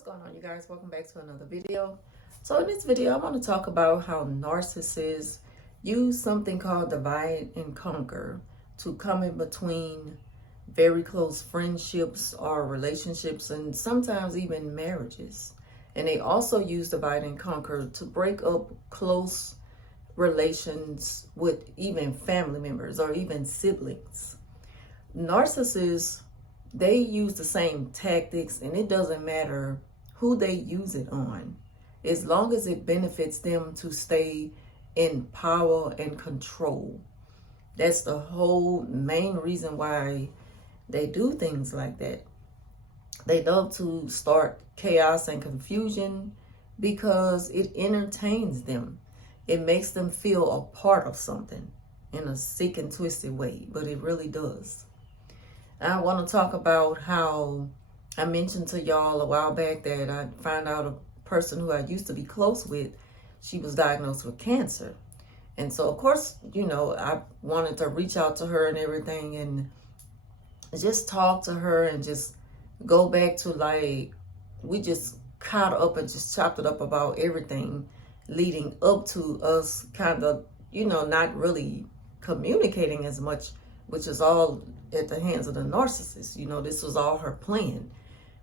What's going on, you guys? Welcome back to another video. So in this video, I want to talk about how narcissists use something called divide and conquer to come in between very close friendships or relationships, and sometimes even marriages. And they also use divide and conquer to break up close relations with even family members or even siblings. Narcissists, they use the same tactics, and it doesn't matter who they use it on, as long as it benefits them to stay in power and control. That's the whole main reason why they do things like that. They love to start chaos and confusion because it entertains them. It makes them feel a part of something in a sick and twisted way, but it really does. I want to talk about how I mentioned to y'all a while back that I found out a person who I used to be close with, she was diagnosed with cancer. And so, of course, I wanted to reach out to her and everything and just talk to her and just go back to, like, we just caught up and just chopped it up about everything leading up to us kind of, not really communicating as much, which is all at the hands of the narcissist. This was all her plan.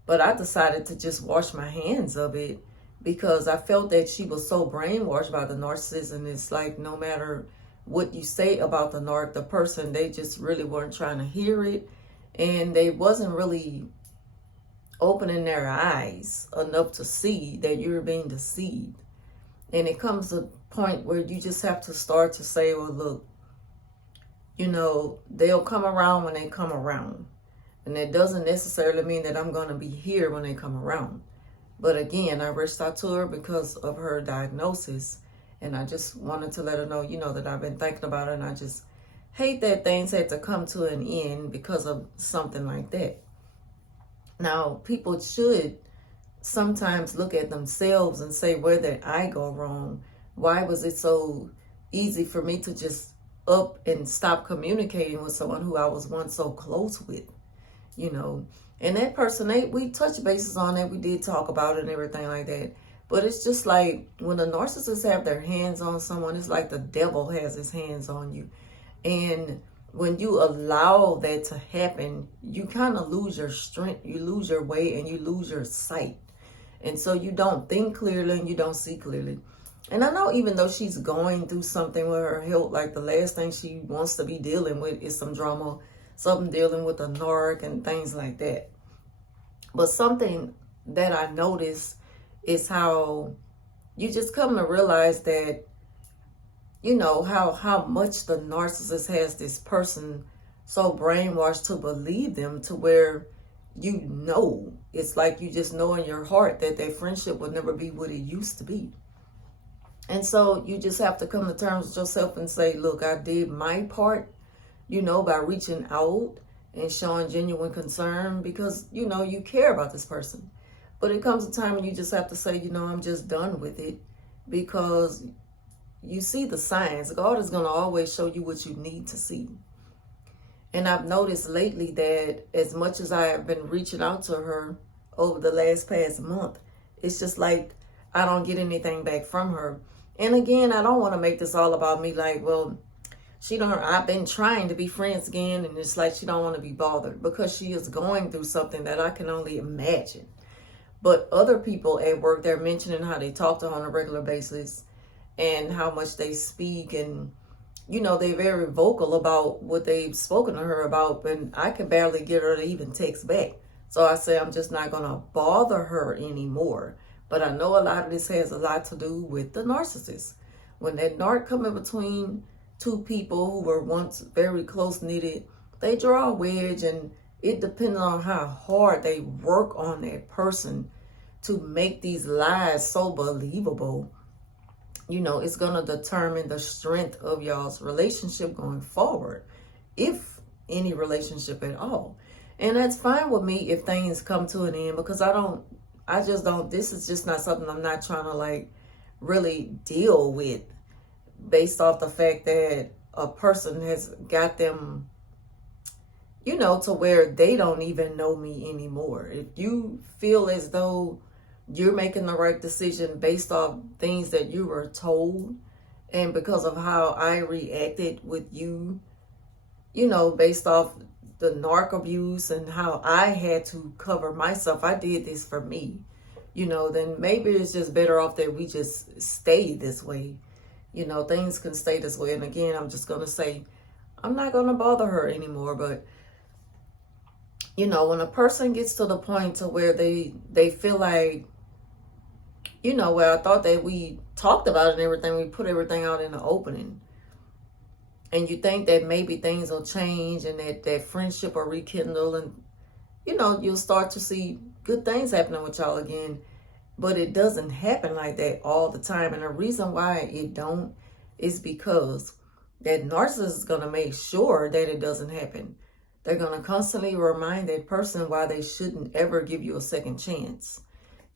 But I decided to just wash my hands of it because I felt that she was so brainwashed by the narcissist. And it's like, no matter what you say about the person, they just really weren't trying to hear it. And they wasn't really opening their eyes enough to see that you're being deceived. And it comes to a point where you just have to start to say, well, look, they'll come around when they come around. And that doesn't necessarily mean that I'm going to be here when they come around. But again, I reached out to her because of her diagnosis. And I just wanted to let her know, that I've been thinking about her. And I just hate that things had to come to an end because of something like that. Now, people should sometimes look at themselves and say, where did I go wrong? Why was it so easy for me to just up and stop communicating with someone who I was once so close with, and that person, we touched bases on that. We did talk about it and everything like that. But it's just like when the narcissists have their hands on someone, it's like the devil has his hands on you. And when you allow that to happen, you kind of lose your strength, you lose your way, and you lose your sight. And so you don't think clearly and you don't see clearly. And I know even though she's going through something with her health, like the last thing she wants to be dealing with is some drama, something dealing with a narc and things like that. But something that I noticed is how you just come to realize that, how much the narcissist has this person so brainwashed to believe them to where it's like you just know in your heart that their friendship will never be what it used to be. And so you just have to come to terms with yourself and say, look, I did my part, by reaching out and showing genuine concern because, you care about this person. But it comes a time when you just have to say, I'm just done with it because you see the signs. God is going to always show you what you need to see. And I've noticed lately that as much as I have been reaching out to her over the past month, it's just like I don't get anything back from her. And again, I don't want to make this all about me like, well, I've been trying to be friends again, and it's like she don't want to be bothered because she is going through something that I can only imagine. But other people at work, they're mentioning how they talk to her on a regular basis and how much they speak, and they're very vocal about what they've spoken to her about, and I can barely get her to even text back. So I say I'm just not going to bother her anymore. But I know a lot of this has a lot to do with the narcissist. When that narc come in between two people who were once very close knitted, they draw a wedge, and it depends on how hard they work on that person to make these lies so believable. It's going to determine the strength of y'all's relationship going forward, if any relationship at all. And that's fine with me if things come to an end, because this is just not something I'm not trying to really deal with based off the fact that a person has got them, to where they don't even know me anymore. If you feel as though you're making the right decision based off things that you were told, and because of how I reacted with you, based off the narc abuse and how I had to cover myself. I did this for me, then maybe it's just better off that we just stay this way. Things can stay this way. And again, I'm just going to say, I'm not going to bother her anymore. But, when a person gets to the point to where they feel like, where I thought that we talked about it and everything, we put everything out in the opening. And you think that maybe things will change and that friendship will rekindle and, you'll start to see good things happening with y'all again. But it doesn't happen like that all the time. And the reason why it don't is because that narcissist is going to make sure that it doesn't happen. They're going to constantly remind that person why they shouldn't ever give you a second chance.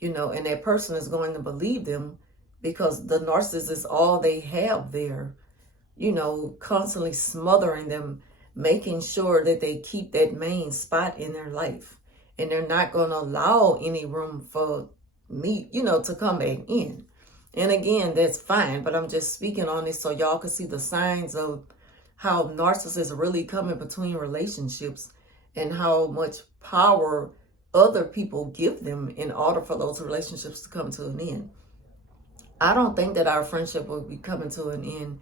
And that person is going to believe them because the narcissist is all they have there, constantly smothering them, making sure that they keep that main spot in their life. And they're not going to allow any room for me, to come back in. And again, that's fine, but I'm just speaking on this so y'all can see the signs of how narcissists really come in between relationships and how much power other people give them in order for those relationships to come to an end. I don't think that our friendship will be coming to an end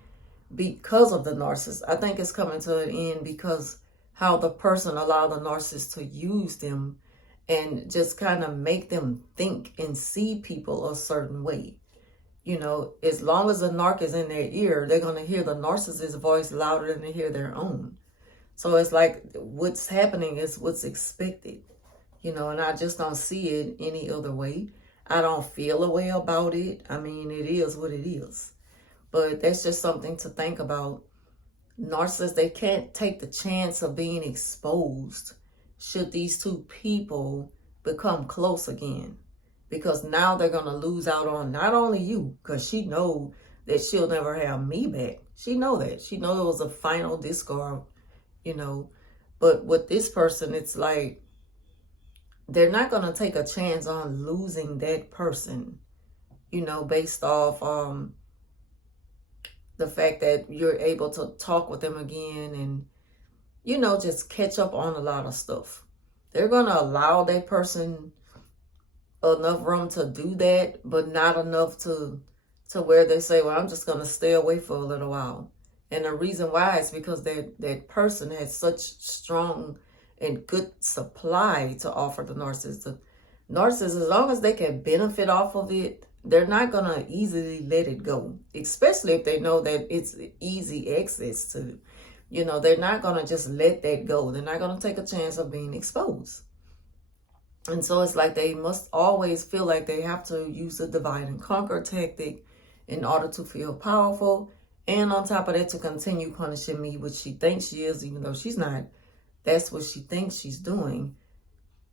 because of the narcissist. I think it's coming to an end because how the person allowed the narcissist to use them and just kind of make them think and see people a certain way. As long as the narc is in their ear, they're going to hear the narcissist's voice louder than they hear their own. So it's like what's happening is what's expected, and I just don't see it any other way. I don't feel a way about it. I mean, it is what it is. But that's just something to think about. Narcissists, they can't take the chance of being exposed should these two people become close again. Because now they're going to lose out on not only you, because she know that she'll never have me back. She know that. She know it was a final discard, But with this person, it's like they're not going to take a chance on losing that person, based off the fact that you're able to talk with them again and, just catch up on a lot of stuff. They're going to allow that person enough room to do that, but not enough to where they say, well, I'm just going to stay away for a little while. And the reason why is because that person has such strong and good supply to offer the narcissist. The narcissist, as long as they can benefit off of it, they're not going to easily let it go, especially if they know that it's easy access to. They're not going to just let that go. They're not going to take a chance of being exposed. And so it's like they must always feel like they have to use the divide and conquer tactic in order to feel powerful. And on top of that, to continue punishing me, which she thinks she is, even though she's not. That's what she thinks she's doing.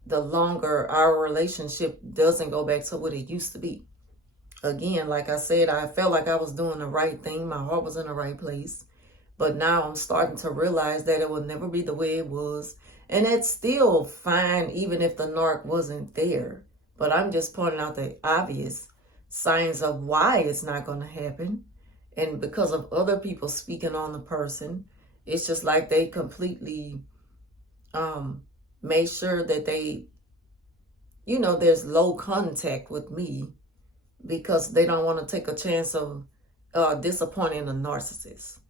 The longer our relationship doesn't go back to what it used to be. Again, like I said, I felt like I was doing the right thing. My heart was in the right place. But now I'm starting to realize that it will never be the way it was. And it's still fine even if the narc wasn't there. But I'm just pointing out the obvious signs of why it's not going to happen. And because of other people speaking on the person, it's just like they completely made sure that they, there's low contact with me because they don't want to take a chance of disappointing a narcissist.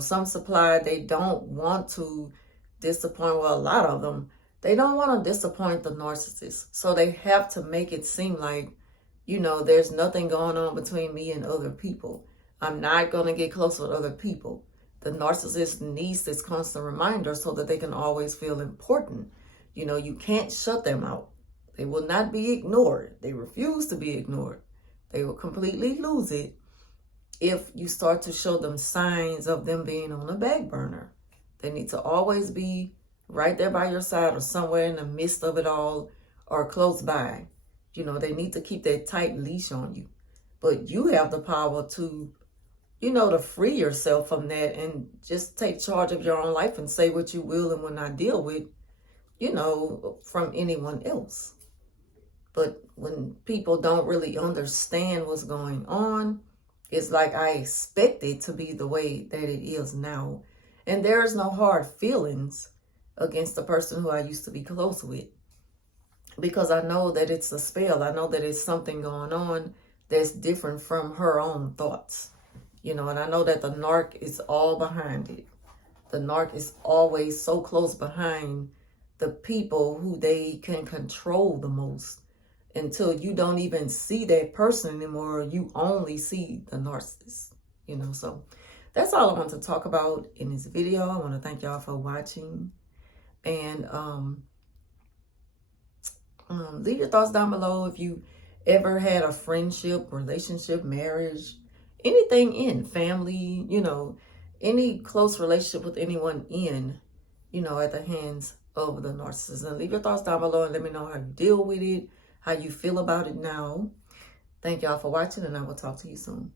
Some supply, they don't want to disappoint, well, a lot of them, they don't want to disappoint the narcissist. So they have to make it seem like, there's nothing going on between me and other people. I'm not going to get close with other people. The narcissist needs this constant reminder so that they can always feel important. You can't shut them out. They will not be ignored. They refuse to be ignored. They will completely lose it if you start to show them signs of them being on the back burner. They need to always be right there by your side or somewhere in the midst of it all or close by. They need to keep that tight leash on you. But you have the power to, to free yourself from that and just take charge of your own life and say what you will and will not deal with, from anyone else. But when people don't really understand what's going on, it's like I expect it to be the way that it is now. And there's no hard feelings against the person who I used to be close with, because I know that it's a spell. I know that it's something going on that's different from her own thoughts. And I know that the narc is all behind it. The narc is always so close behind the people who they can control the most, until you don't even see that person anymore. You only see the narcissist. So that's all I want to talk about in this video. I want to thank y'all for watching. And leave your thoughts down below if you ever had a friendship, relationship, marriage, anything in family, any close relationship with anyone at the hands of the narcissist. And leave your thoughts down below and let me know how you deal with it, how you feel about it now. Thank y'all for watching, and I will talk to you soon.